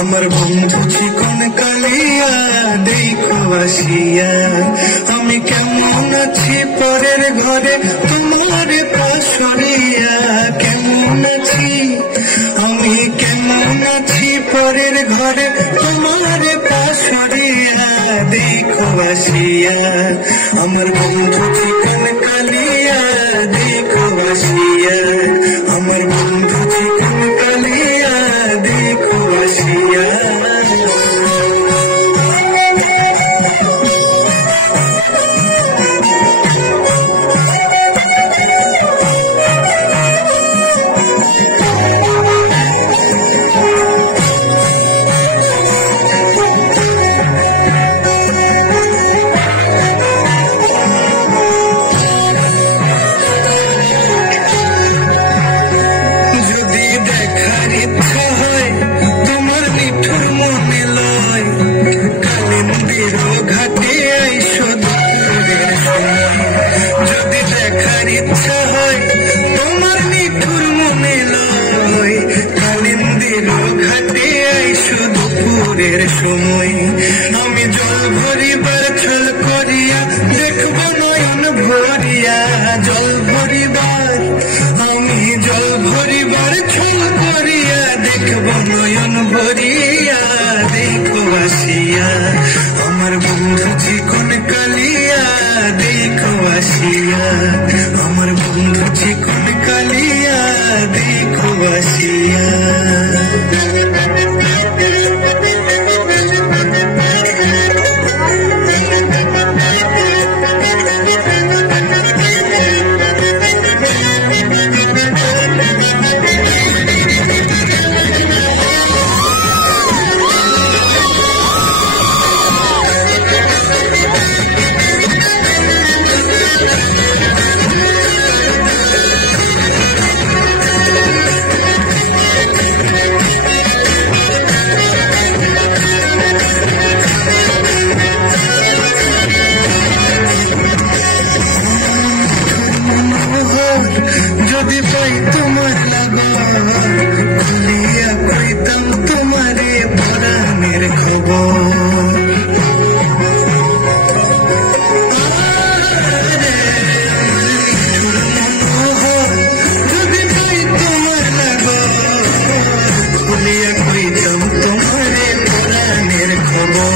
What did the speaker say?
আমার বন্ধু চিকন কালিয়া দেখো আসিয়া আমি কেমন আছি পরের ঘরে তোমার পাশরিয়া কেমন আছি আমি কেমন আছি পরের ঘরে তোমার পাশরিয়া দেখো আসিয়া আমার বন্ধু চিকন কালিয়া দেখো আসিয়া আমার বন্ধু চিকন কালিয়া দেখো আসিয়া সময় আমি জল ভরিবার ছল করিয়া দেখব নয়ন ভরিয়া জল ভরিবার আমি জল ভরিবার ছল করিয়া দেখব নয়ন ভরিয়া দেখো আসিয়া আমার বন্ধু চিকন কালিয়া দেখো আসিয়া আমার বন্ধু চিকন কালিয়া দেখো আসিয়া যদি পাই তোমার খুলিয়া কইতাম তোমারে পরাণের খবর যদি পাই তোমার খুলিয়া কইতাম তোমারে পরাণের খবর